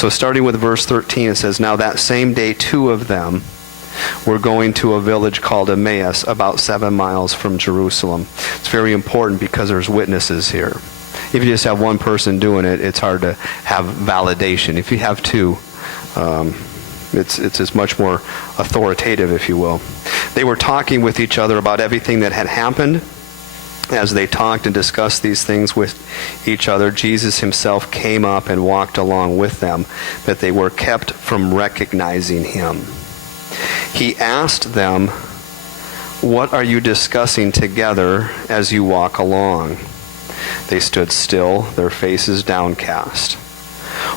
So starting with verse 13, it says, "Now that same day 2 of them were going to a village called Emmaus, about 7 miles from Jerusalem." It's very important because there's witnesses here. If you just have one person doing it, it's hard to have validation. If you have 2, it's much more authoritative, if you will. They were talking with each other about everything that had happened. As they talked and discussed these things with each other, Jesus himself came up and walked along with them, but they were kept from recognizing him. He asked them, "What are you discussing together as you walk along?" They stood still, their faces downcast.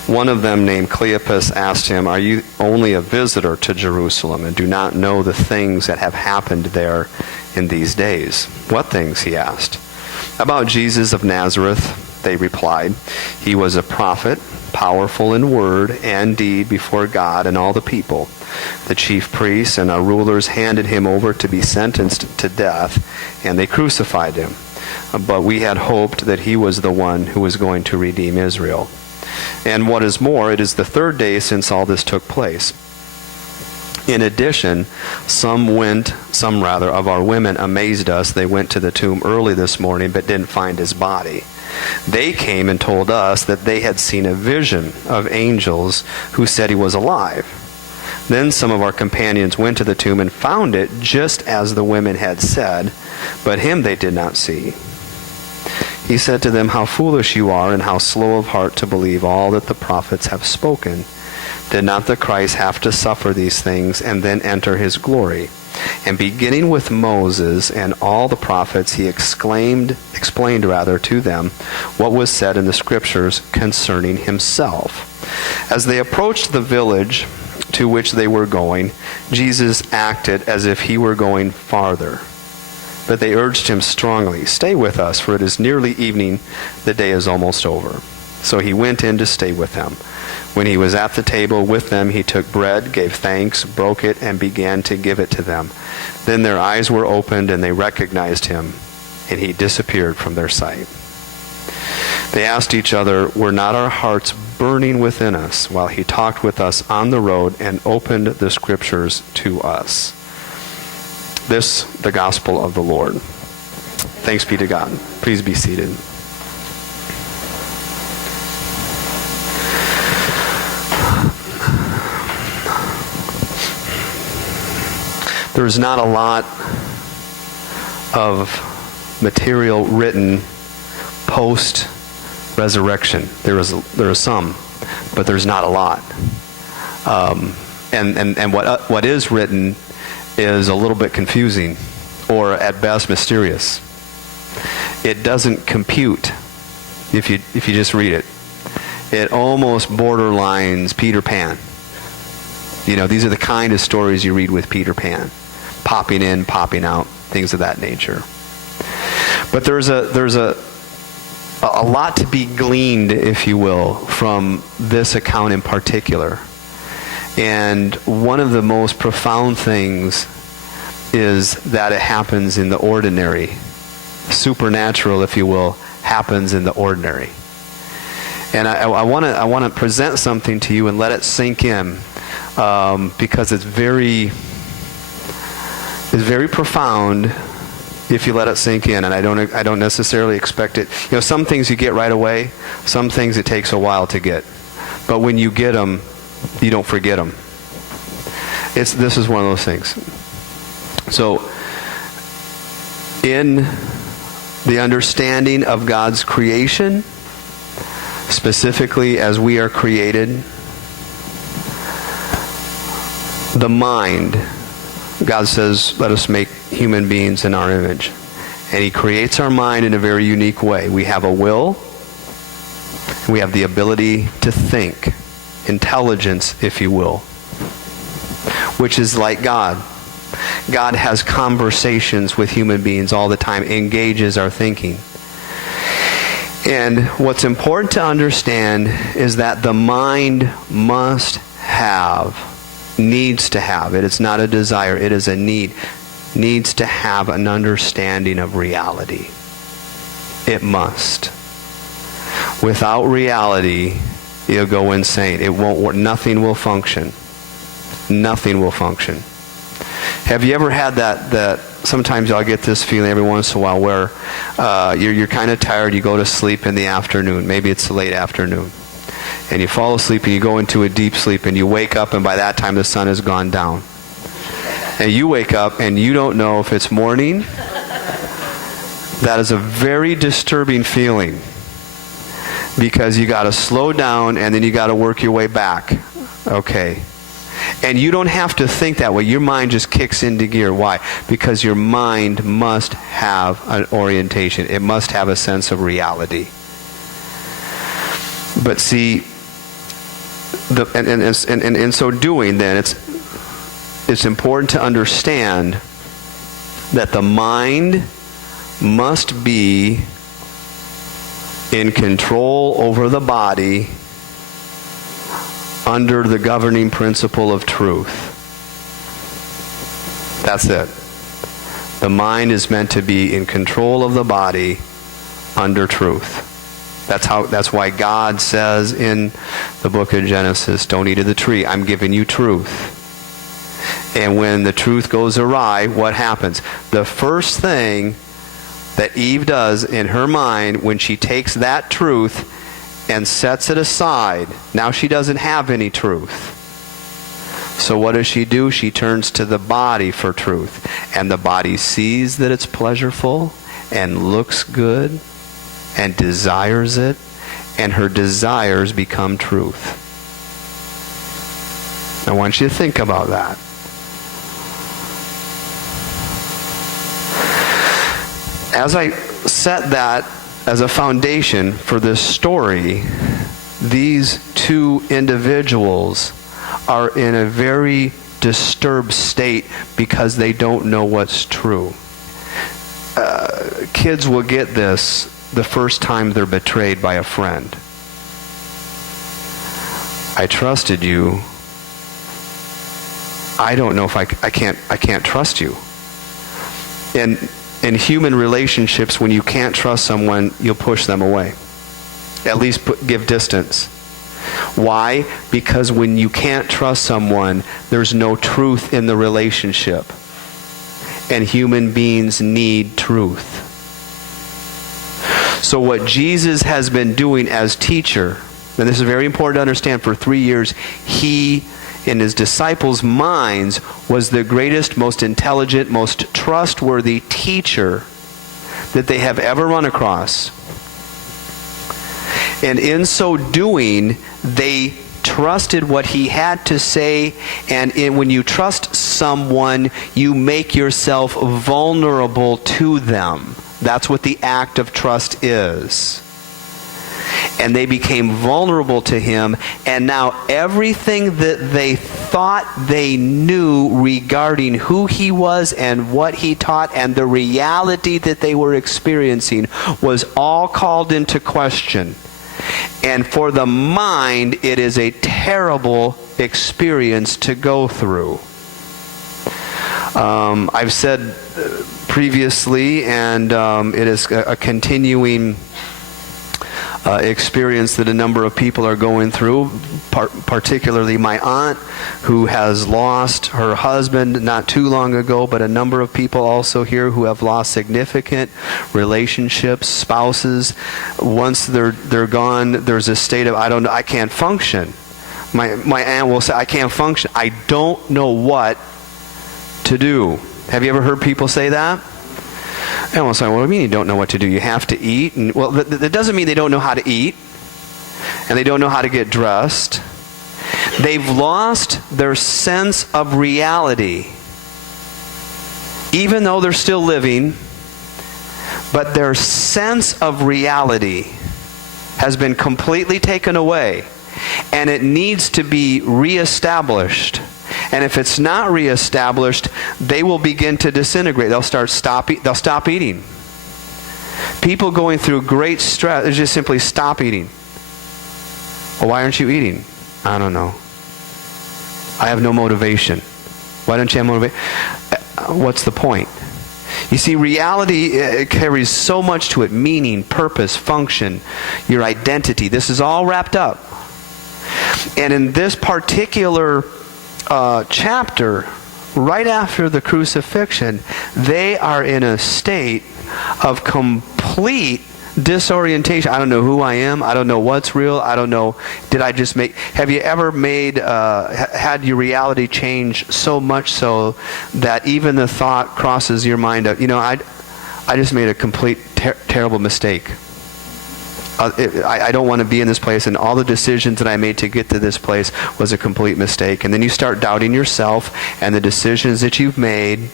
One of them, named Cleopas, asked him, "Are you only a visitor to Jerusalem and do not know the things that have happened there in these days?" "What things?" he asked. "About Jesus of Nazareth," they replied. "He was a prophet, powerful in word and deed before God and all the people. The chief priests and our rulers handed him over to be sentenced to death, and they crucified him. But we had hoped that he was the one who was going to redeem Israel. And what is more, it is the 3rd day since all this took place. In addition, some of our women amazed us. They went to the tomb early this morning but didn't find his body. They came and told us that they had seen a vision of angels who said he was alive. Then some of our companions went to the tomb and found it just as the women had said, but him they did not see." He said to them, "How foolish you are, and how slow of heart to believe all that the prophets have spoken. Did not the Christ have to suffer these things and then enter his glory?" And beginning with Moses and all the prophets, he explained to them what was said in the scriptures concerning himself. As they approached the village to which they were going, Jesus acted as if he were going farther. But they urged him strongly, "Stay with us, for it is nearly evening. The day is almost over." So he went in to stay with them. When he was at the table with them, he took bread, gave thanks, broke it, and began to give it to them. Then their eyes were opened, and they recognized him, and he disappeared from their sight. They asked each other, "Were not our hearts burning within us while he talked with us on the road and opened the scriptures to us?" This, the gospel of the Lord. Thanks be to God. Please be seated. There's not a lot of material written post-resurrection. There is some, but there's not a lot. And what is written is a little bit confusing, or at best mysterious. It doesn't compute if you just read it. It almost borderlines Peter Pan. You know, these are the kind of stories you read with Peter Pan. Popping in, popping out, things of that nature. But there's a lot to be gleaned, if you will, from this account in particular. And one of the most profound things is that it happens in the ordinary. Supernatural, if you will, happens in the ordinary. And I want to present something to you and let it sink in, because it's very profound if you let it sink in. And I don't necessarily expect it. You know, some things you get right away, some things it takes a while to get. But when you get them, you don't forget them. This is one of those things. So, in the understanding of God's creation, specifically as we are created, the mind, God says, "Let us make human beings in our image." And he creates our mind in a very unique way. We have a will. We have the ability to think. Intelligence, if you will, which is like God. God has conversations with human beings all the time, engages our thinking. And what's important to understand is that the mind must have, needs to have, it is not a desire, it is a need, needs to have an understanding of reality. It must. Without reality, you'll go insane. It won't work. Nothing will function. Nothing will function. Have you ever had that sometimes I'll get this feeling every once in a while where you're kind of tired, you go to sleep in the afternoon, maybe it's late afternoon, and you fall asleep and you go into a deep sleep and you wake up and by that time the sun has gone down. And you wake up and you don't know if it's morning. That is a very disturbing feeling because you got to slow down and then you got to work your way back. Okay. And you don't have to think that way. Your mind just kicks into gear. Why? Because your mind must have an orientation. It must have a sense of reality. But see, in so doing, then, it's important to understand that the mind must be in control over the body under the governing principle of truth. That's it. The mind is meant to be in control of the body under truth. That's why God says in the book of Genesis, don't eat of the tree. I'm giving you truth. And when the truth goes awry, what happens? The first thing that Eve does in her mind when she takes that truth and sets it aside, now she doesn't have any truth. So what does she do? She turns to the body for truth. And the body sees that it's pleasureful and looks good and desires it, and her desires become truth. I want you to think about that. As I set that as a foundation for this story, these two individuals are in a very disturbed state because they don't know what's true. Kids will get this the first time they're betrayed by a friend. I trusted you. I don't know if I can't trust you. In human relationships, when you can't trust someone, you'll push them away. At least give distance. Why? Because when you can't trust someone, there's no truth in the relationship. And human beings need truth. So what Jesus has been doing as teacher, and this is very important to understand, for 3 years, he, in his disciples' minds, was the greatest, most intelligent, most trustworthy teacher that they have ever run across. And in so doing, they trusted what he had to say, and when you trust someone, you make yourself vulnerable to them. That's what the act of trust is. And they became vulnerable to him, and now everything that they thought they knew regarding who he was and what he taught and the reality that they were experiencing was all called into question. And for the mind, it is a terrible experience to go through. I've said previously, and it is a continuing experience that a number of people are going through, particularly my aunt, who has lost her husband not too long ago, but a number of people also here who have lost significant relationships, spouses. Once they're gone, there's a state of, I can't function. My aunt will say, I can't function. I don't know what to do. Have you ever heard people say that? And we'll say, what do you mean you don't know what to do? You have to eat? And, well, that doesn't mean they don't know how to eat. And they don't know how to get dressed. They've lost their sense of reality. Even though they're still living, but their sense of reality has been completely taken away. And it needs to be reestablished. And if it's not reestablished, they will begin to disintegrate. They'll stop eating. People going through great stress, they just simply stop eating. Well, why aren't you eating? I don't know. I have no motivation. Why don't you have motivation? What's the point? You see, reality carries so much to it. Meaning, purpose, function, your identity. This is all wrapped up. And in this particular chapter, right after the crucifixion, they are in a state of complete disorientation. I don't know who I am. I don't know what's real. I don't know. Have you ever had your reality change so much so that even the thought crosses your mind of, I just made a complete terrible mistake. I don't want to be in this place, and all the decisions that I made to get to this place was a complete mistake. And then you start doubting yourself and the decisions that you've made,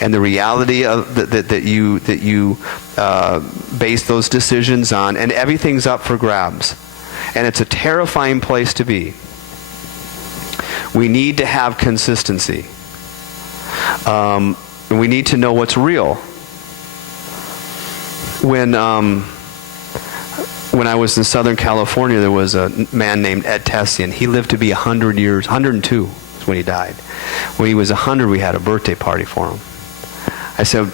and the reality of that you base those decisions on, and everything's up for grabs. And it's a terrifying place to be. We need to have consistency. We need to know what's real. When I was in Southern California, there was a man named Ed Tessian. He lived to be 100 years, 102 is when he died. When he was 100, we had a birthday party for him. I said,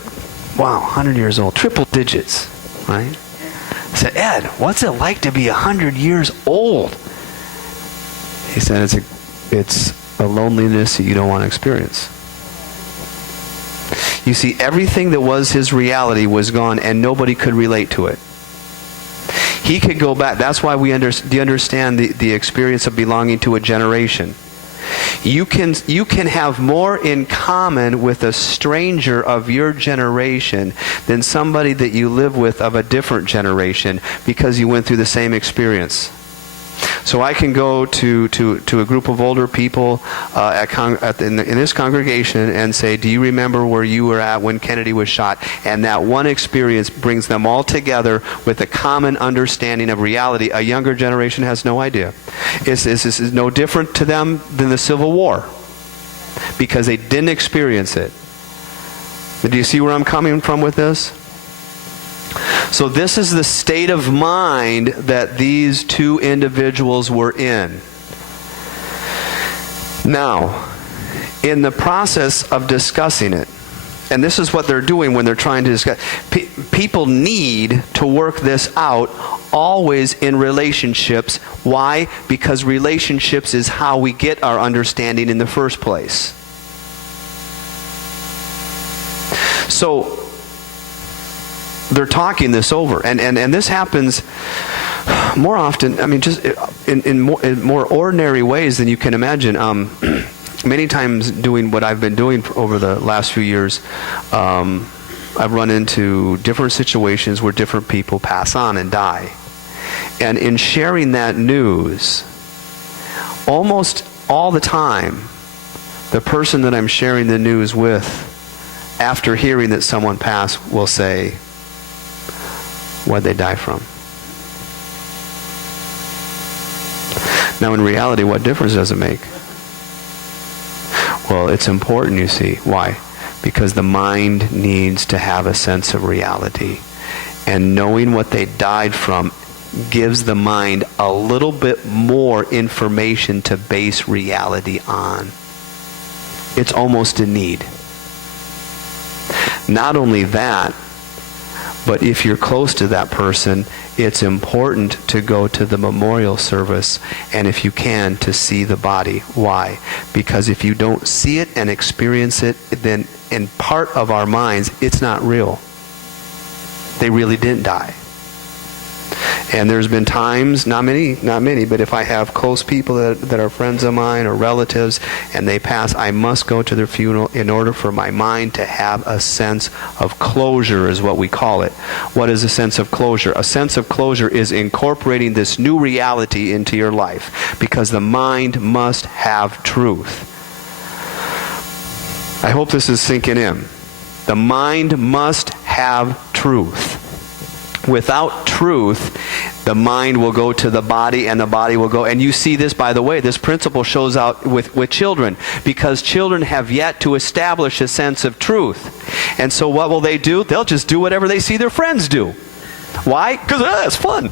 wow, 100 years old, triple digits, right? I said, Ed, what's it like to be 100 years old? He said, it's a loneliness that you don't want to experience. You see, everything that was his reality was gone, and nobody could relate to it. He could go back. That's why do you understand the experience of belonging to a generation? You can have more in common with a stranger of your generation than somebody that you live with of a different generation, because you went through the same experience. So I can go to a group of older people in this congregation and say, do you remember where you were at when Kennedy was shot? And that one experience brings them all together with a common understanding of reality. A younger generation has no idea. This is no different to them than the Civil War, because they didn't experience it. Do you see where I'm coming from with this? So this is the state of mind that these two individuals were in. Now, in the process of discussing it, and this is what they're doing when they're trying to discuss, people need to work this out always in relationships. Why? Because relationships is how we get our understanding in the first place. So, they're talking this over, and this happens more often. I mean, just in more ordinary ways than you can imagine. Many times, doing what I've been doing over the last few years, I've run into different situations where different people pass on and die, and in sharing that news, almost all the time, the person that I'm sharing the news with, after hearing that someone passed, will say, what'd they die from? Now, in reality, what difference does it make? Well, it's important, you see. Why? Because the mind needs to have a sense of reality. And knowing what they died from gives the mind a little bit more information to base reality on. It's almost a need. Not only that, but if you're close to that person, it's important to go to the memorial service, and if you can, to see the body. Why? Because if you don't see it and experience it, then in part of our minds, it's not real. They really didn't die. And there's been times, not many, but if I have close people that are friends of mine or relatives and they pass, I must go to their funeral in order for my mind to have a sense of closure, is what we call it. What is a sense of closure? A sense of closure is incorporating this new reality into your life, because the mind must have truth. I hope this is sinking in. The mind must have truth. Without truth, the mind will go to the body, and the body will go. And you see this, by the way, this principle shows out with children, because children have yet to establish a sense of truth. And so what will they do? They'll just do whatever they see their friends do. Why? Because it's fun.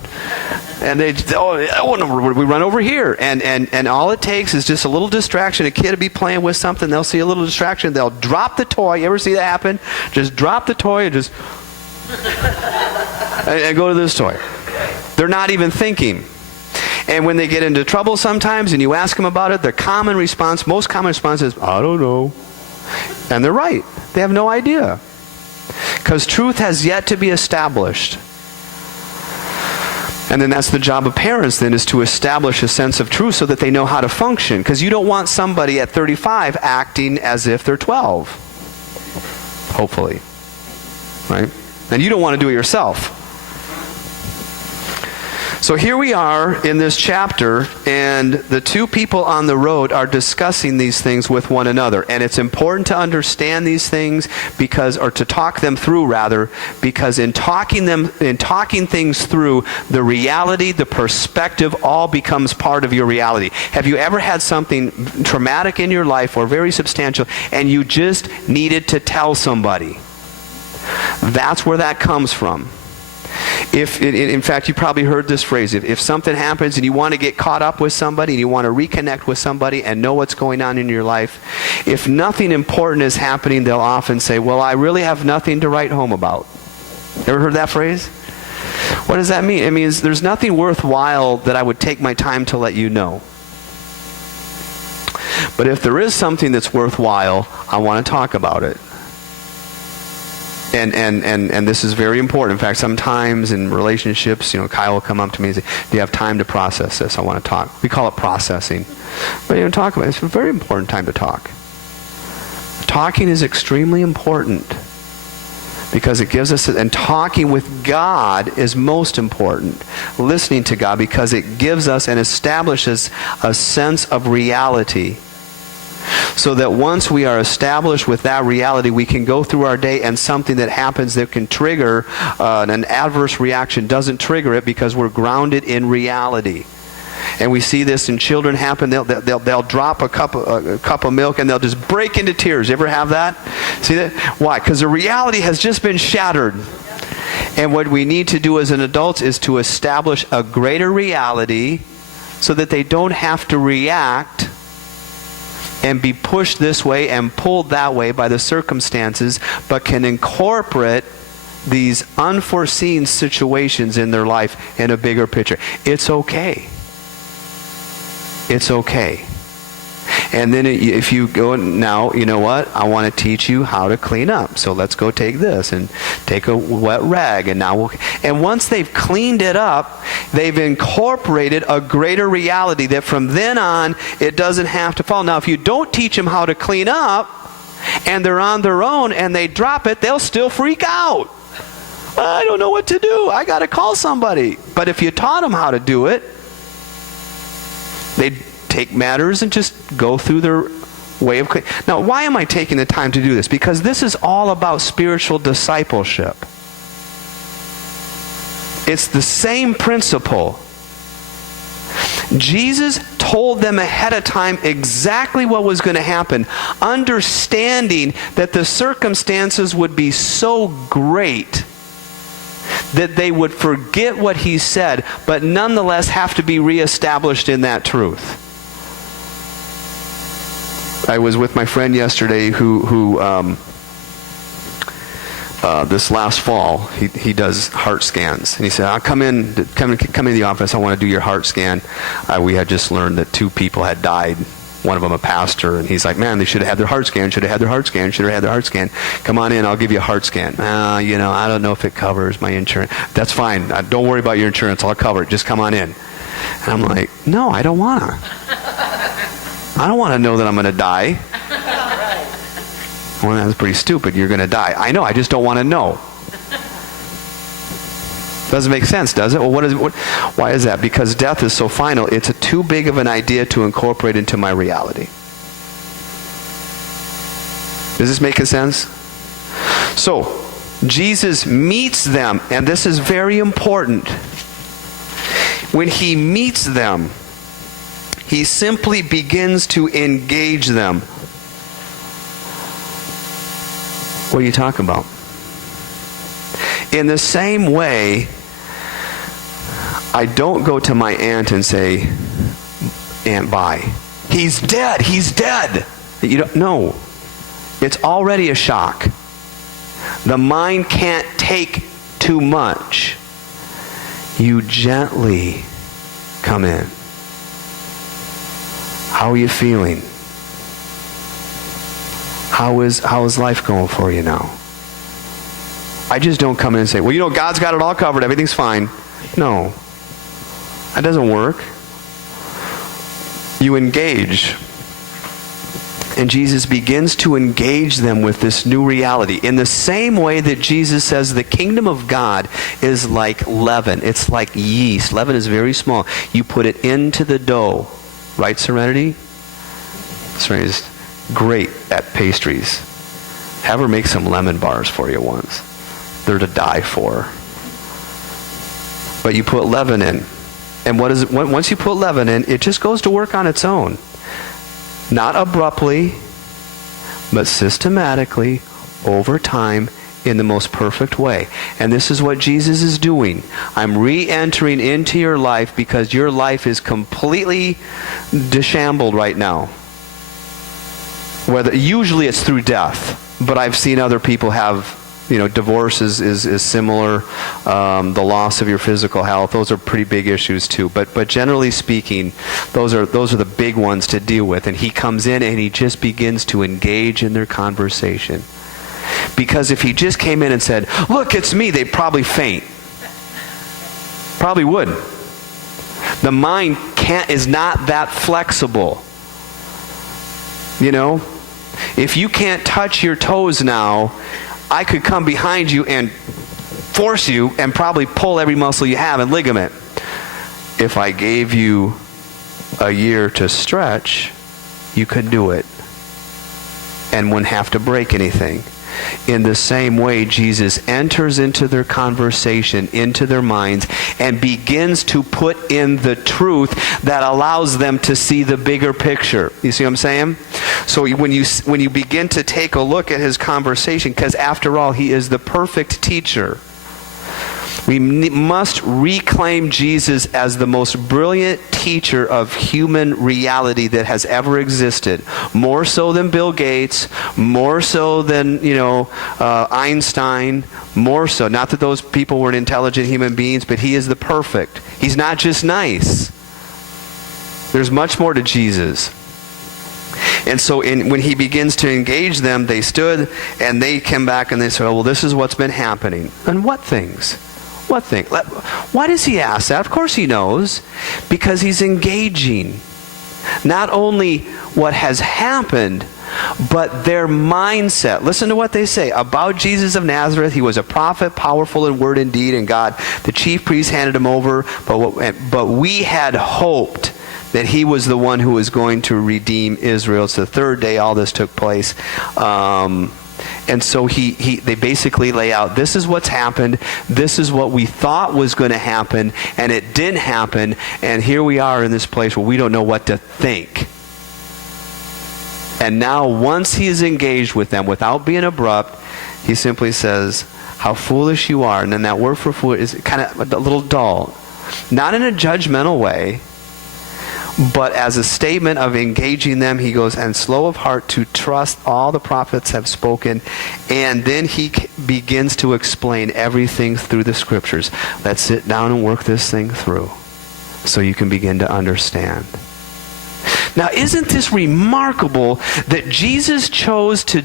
And we run over here. And all it takes is just a little distraction. A kid will be playing with something. They'll see a little distraction. They'll drop the toy. You ever see that happen? Just drop the toy and just... and go to this toy. They're not even thinking. And when they get into trouble sometimes and you ask them about it, the most common response is, I don't know. And they're right. They have no idea. Because truth has yet to be established. And then that's the job of parents then, is to establish a sense of truth so that they know how to function. Because you don't want somebody at 35 acting as if they're 12. Hopefully. Right? And you don't want to do it yourself. So here we are in this chapter, and the two people on the road are discussing these things with one another. And it's important to understand these things or to talk them through rather, because in talking things through, the reality, the perspective all becomes part of your reality. Have you ever had something traumatic in your life or very substantial, and you just needed to tell somebody? That's where that comes from. In fact, you probably heard this phrase, if something happens and you want to get caught up with somebody and you want to reconnect with somebody and know what's going on in your life, if nothing important is happening, they'll often say, well, I really have nothing to write home about. Ever heard that phrase? What does that mean? It means there's nothing worthwhile that I would take my time to let you know. But if there is something that's worthwhile, I want to talk about it. And this is very important. In fact, sometimes in relationships, Kyle will come up to me and say, do you have time to process this? I want to talk. We call it processing. But talk about it. It's a very important time to talk. Talking is extremely important because it gives us, and talking with God is most important. Listening to God, because it gives us and establishes a sense of reality. So that once we are established with that reality, we can go through our day and something that happens that can trigger an adverse reaction doesn't trigger it because we're grounded in reality. And we see this in children happen. They'll drop a cup of milk and they'll just break into tears. You ever have that? See that? Why? Because the reality has just been shattered. And what we need to do as an adult is to establish a greater reality so that they don't have to react and be pushed this way and pulled that way by the circumstances, but can incorporate these unforeseen situations in their life in a bigger picture. It's okay. It's okay. And then if you go, now, you know what? I want to teach you how to clean up. So let's go take this and take a wet rag. And once they've cleaned it up, they've incorporated a greater reality that from then on, it doesn't have to fall. Now, if you don't teach them how to clean up, and they're on their own and they drop it, they'll still freak out. I don't know what to do. I got to call somebody. But if you taught them how to do it, they'd take matters and just go through their way of cleaning. Now, why am I taking the time to do this? Because this is all about spiritual discipleship. It's the same principle. Jesus told them ahead of time exactly what was going to happen, understanding that the circumstances would be so great that they would forget what he said, but nonetheless have to be reestablished in that truth. I was with my friend yesterday who this last fall, he does heart scans. And he said, I'll come into the office, I want to do your heart scan. We had just learned that 2 people had died. One of them a pastor, and he's like, man, they should have had their heart scan, Come on in, I'll give you a heart scan. I don't know if it covers my insurance. That's fine. Don't worry about your insurance. I'll cover it. Just come on in. And I'm like, no, I don't want to. I don't want to know that I'm going to die. Well, that's pretty stupid. You're going to die. I know. I just don't want to know. Doesn't make sense, does it? Well, why is that? Because death is so final. It's too big of an idea to incorporate into my reality. Is this making sense? So, Jesus meets them, and this is very important. When he meets them, he simply begins to engage them. What are you talking about? In the same way, I don't go to my aunt and say, Aunt, bye. He's dead. You don't know. It's already a shock. The mind can't take too much. You gently come in. How are you feeling? How is life going for you now? I just don't come in and say, well, God's got it all covered. Everything's fine. No. That doesn't work. You engage. And Jesus begins to engage them with this new reality. In the same way that Jesus says the kingdom of God is like leaven. It's like yeast. Leaven is very small. You put it into the dough. Right, Serenity? Serenity is great at pastries. Have her make some lemon bars for you once. They're to die for. But you put leaven in. And what is it? Once you put leaven in, it just goes to work on its own. Not abruptly, but systematically, over time, in the most perfect way. And this is what Jesus is doing. I'm re-entering into your life because your life is completely disheveled right now. Usually it's through death, but I've seen other people have, divorce is similar. The loss of your physical health, those are pretty big issues too. But generally speaking, those are the big ones to deal with. And he comes in and he just begins to engage in their conversation. Because if he just came in and said, look, it's me, they'd probably faint. Probably would. The mind is not that flexible. If you can't touch your toes now, I could come behind you and force you and probably pull every muscle you have and ligament. If I gave you a year to stretch, you could do it and wouldn't have to break anything. In the same way, Jesus enters into their conversation, into their minds, and begins to put in the truth that allows them to see the bigger picture. You see what I'm saying? So when you begin to take a look at his conversation, because after all, he is the perfect teacher, we must reclaim Jesus as the most brilliant teacher of human reality that has ever existed. More so than Bill Gates, more so than, Einstein, more so. Not that those people weren't intelligent human beings, but he is the perfect. He's not just nice. There's much more to Jesus. And so when he begins to engage them, they stood and they came back and they said, well, this is what's been happening. And what things? What thing? Why does he ask that? Of course he knows. Because he's engaging. Not only what has happened, but their mindset. Listen to what they say. About Jesus of Nazareth, he was a prophet, powerful in word and deed, and God, the chief priests handed him over. But we had hoped that he was the one who was going to redeem Israel. It's the third day all this took place. And so they basically lay out, this is what's happened, this is what we thought was going to happen, and it didn't happen, and here we are in this place where we don't know what to think. And now, once he is engaged with them, without being abrupt, he simply says, how foolish you are. And then that word for foolish is kind of a little dull. Not in a judgmental way, but as a statement of engaging them, he goes, and slow of heart to trust all the prophets have spoken. And then he begins to explain everything through the scriptures. Let's sit down and work this thing through so you can begin to understand. Now, isn't this remarkable that Jesus chose to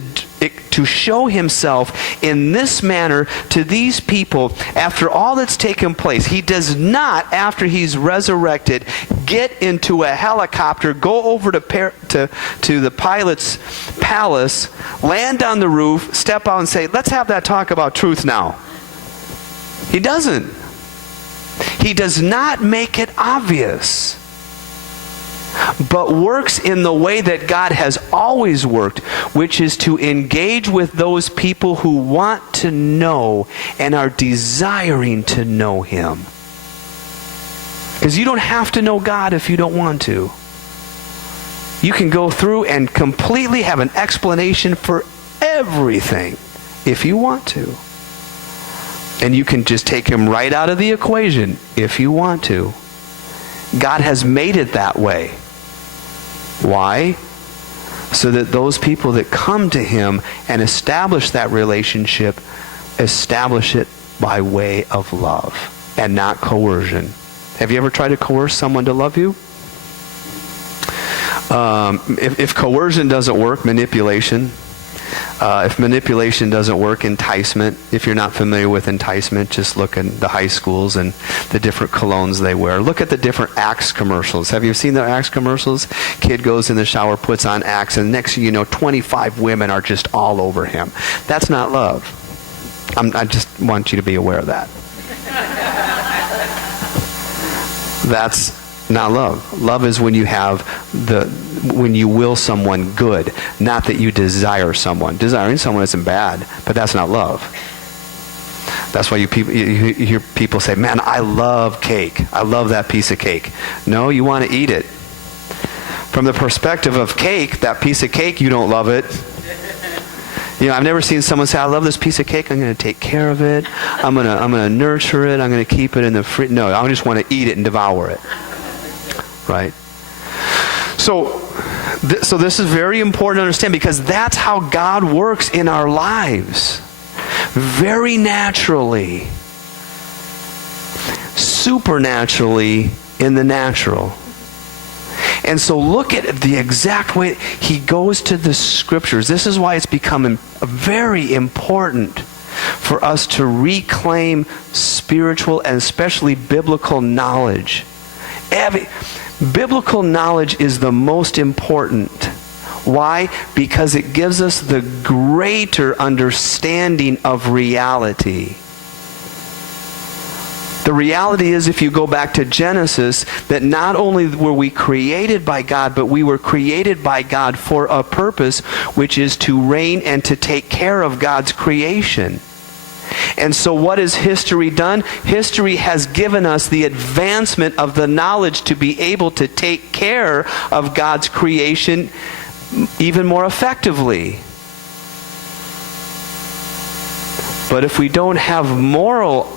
show himself in this manner to these people after all that's taken place? He does not, after he's resurrected, get into a helicopter, go over to the pilot's palace, land on the roof, step out and say, let's have that talk about truth now. He doesn't. He does not make it obvious, but works in the way that God has always worked, which is to engage with those people who want to know and are desiring to know him. Because you don't have to know God if you don't want to. You can go through and completely have an explanation for everything if you want to. And you can just take him right out of the equation if you want to. God has made it that way. Why? So that those people that come to him and establish that relationship, establish it by way of love and not coercion. Have you ever tried to coerce someone to love you? If coercion doesn't work, manipulation. If manipulation doesn't work, enticement. If you're not familiar with enticement, just look at the high schools and the different colognes they wear. Look at the different Axe commercials. Have you seen the Axe commercials? Kid goes in the shower, puts on Axe, and next thing you know, 25 women are just all over him. That's not love. I just want you to be aware of that. That's not love. Love is when you when you will someone good, not that you desire someone. Desiring someone isn't bad, but that's not love. That's why you hear people say, man, I love cake. I love that piece of cake. No, you want to eat it. From the perspective of cake, that piece of cake, you don't love it. You know, I've never seen someone say, I love this piece of cake. I'm going to take care of it. I'm going to nurture it. I'm going to keep it in the fridge. No, I just want to eat it and devour it. Right? So this is very important to understand, because that's how God works in our lives. Very naturally. Supernaturally in the natural. And so look at the exact way he goes to the scriptures. This is why it's becoming very important for us to reclaim spiritual and especially biblical knowledge. Biblical knowledge is the most important. Why? Because it gives us the greater understanding of reality. The reality is, if you go back to Genesis, that not only were we created by God, but we were created by God for a purpose, which is to reign and to take care of God's creation. And so what has history done? History has given us the advancement of the knowledge to be able to take care of God's creation even more effectively. But if we don't have moral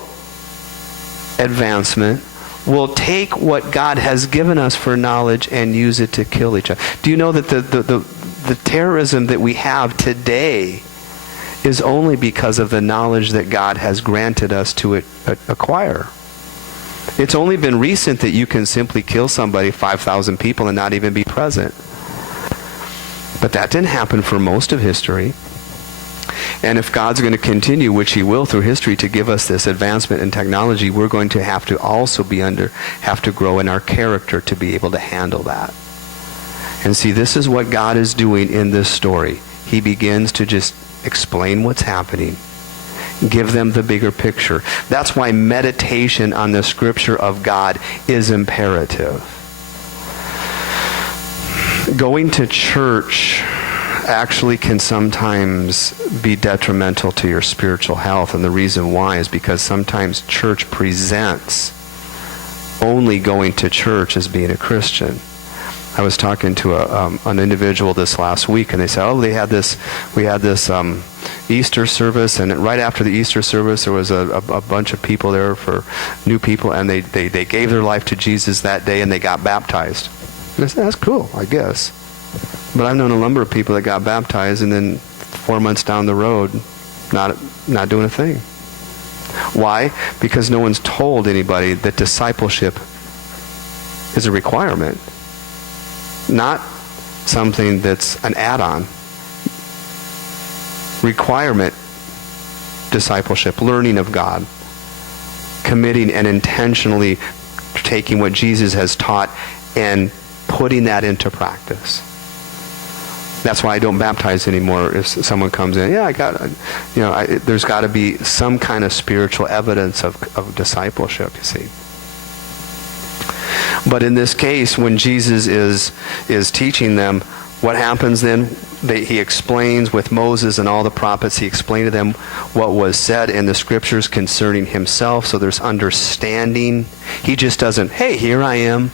advancement, we'll take what God has given us for knowledge and use it to kill each other. Do you know that the terrorism that we have today is only because of the knowledge that God has granted us to acquire? It's only been recent that you can simply kill somebody, 5,000 people, and not even be present. But that didn't happen for most of history. And if God's going to continue, which he will through history, to give us this advancement in technology, we're going to have to also have to grow in our character to be able to handle that. And see, this is what God is doing in this story. He begins to just explain what's happening. Give them the bigger picture. That's why meditation on the scripture of God is imperative. Going to church actually can sometimes be detrimental to your spiritual health, and the reason why is because sometimes church presents only going to church as being a Christian. I was talking to an individual this last week, and they said, we had this Easter service, and right after the Easter service there was a bunch of people there for new people, and they gave their life to Jesus that day, and they got baptized. And I said, that's cool, I guess. But I've known a number of people that got baptized and then 4 months down the road not doing a thing. Why? Because no one's told anybody that discipleship is a requirement, not something that's an add-on. Requirement, discipleship, learning of God, committing and intentionally taking what Jesus has taught and putting that into practice. That's why I don't baptize anymore. If someone comes in, there's got to be some kind of spiritual evidence of discipleship, you see. But in this case, when Jesus is teaching them, what happens then? He explains with Moses and all the prophets, he explained to them what was said in the scriptures concerning himself, so there's understanding. He just doesn't, hey, here I am.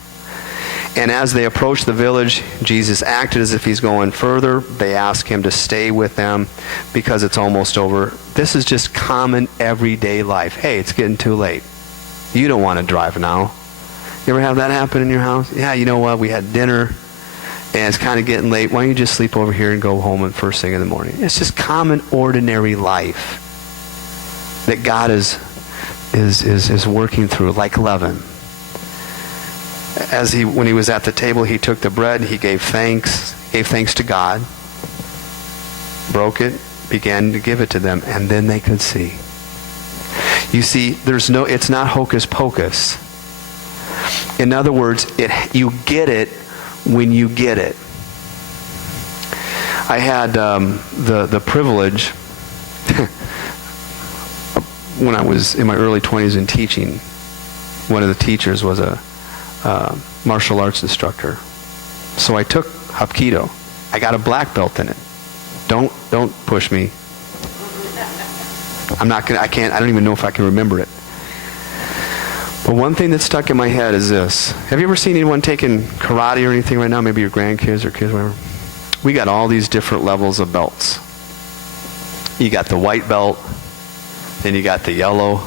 And as they approached the village, Jesus acted as if he's going further. They asked him to stay with them because it's almost over. This is just common everyday life. Hey, it's getting too late. You don't want to drive now. You ever have that happen in your house? Yeah, you know what? We had dinner and it's kind of getting late. Why don't you just sleep over here and go home and first thing in the morning? It's just common, ordinary life that God is working through like leaven. when he was at the table, he took the bread, he gave thanks to God, broke it, began to give it to them, and then they could see. You see, it's not hocus pocus. In other words, you get it when you get it. I had the privilege when I was in my early 20s in teaching. One of the teachers was a martial arts instructor. So I took Hapkido. I got a black belt in it. Don't push me. I don't even know if I can remember it. But one thing that stuck in my head is this. Have you ever seen anyone taking karate or anything right now? Maybe your grandkids or kids, whatever. We got all these different levels of belts. You got the white belt, then you got the yellow,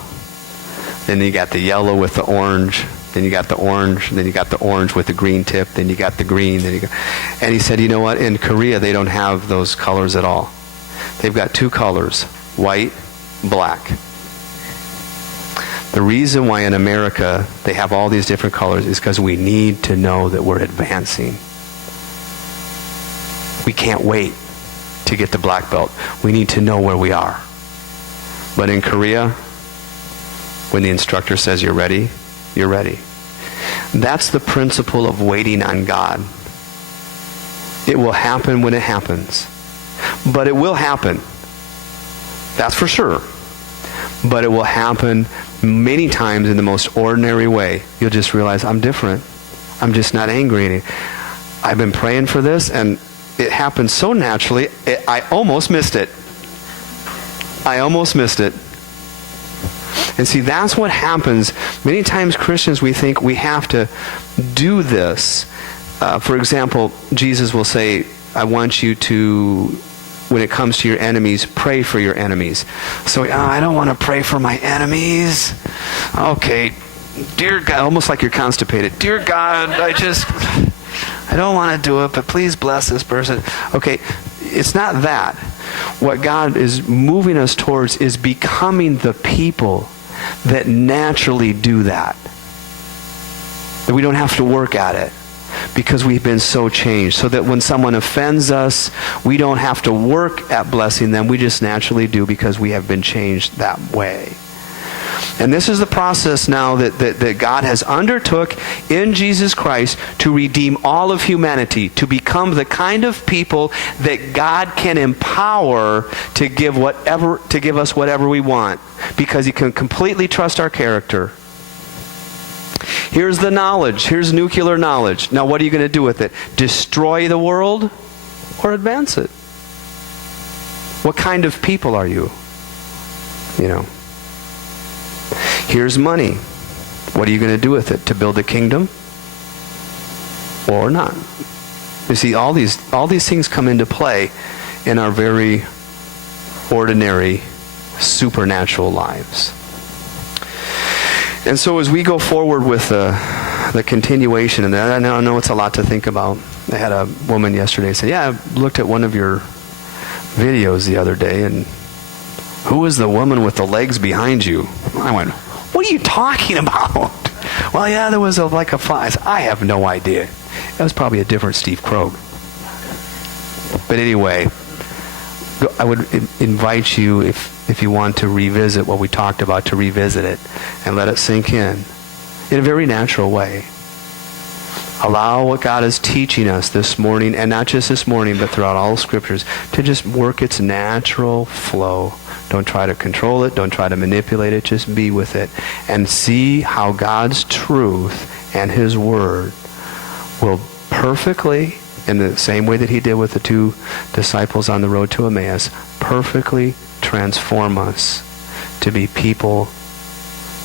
then you got the yellow with the orange, then you got the orange, then you got the orange with the green tip, then you got the green, and he said, you know what, in Korea they don't have those colors at all. They've got two colors, white, black. The reason why in America they have all these different colors is because we need to know that we're advancing. We can't wait to get the black belt. We need to know where we are. But in Korea, when the instructor says you're ready, you're ready. That's the principle of waiting on God. It will happen when it happens. But it will happen. That's for sure. But it will happen many times in the most ordinary way. You'll just realize, I'm different. I'm just not angry. I've been praying for this, and it happened so naturally, I almost missed it. And see, that's what happens. Many times Christians, we think we have to do this. For example, Jesus will say, I want you to, when it comes to your enemies, pray for your enemies. So, I don't want to pray for my enemies. Okay, dear God, almost like you're constipated. Dear God, I don't want to do it, but please bless this person. Okay, it's not that. What God is moving us towards is becoming the people that naturally do that. That we don't have to work at it because we've been so changed. So that when someone offends us, we don't have to work at blessing them. We just naturally do because we have been changed that way. And this is the process now that God has undertook in Jesus Christ to redeem all of humanity, to become the kind of people that God can empower to give us whatever we want, because He can completely trust our character. Here's the knowledge. Here's nuclear knowledge. Now what are you going to do with it? Destroy the world or advance it? What kind of people are you? Here's money. What are you going to do with it? To build a kingdom or not? You see, all these things come into play in our very ordinary, supernatural lives. And so as we go forward with the continuation, and I know it's a lot to think about. I had a woman yesterday say, I looked at one of your videos the other day, and who is the woman with the legs behind you? I went, what are you talking about? Well, there was a fly. I have no idea. That was probably a different Steve Krogh. But anyway, I would invite you, if you want to revisit what we talked about, to revisit it and let it sink in a very natural way. Allow what God is teaching us this morning, and not just this morning, but throughout all Scriptures, to just work its natural flow. Don't try to control it. Don't try to manipulate it. Just be with it and see how God's truth and His Word will perfectly, in the same way that He did with the two disciples on the road to Emmaus, perfectly transform us to be people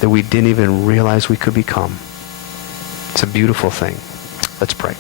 that we didn't even realize we could become. It's a beautiful thing. Let's pray.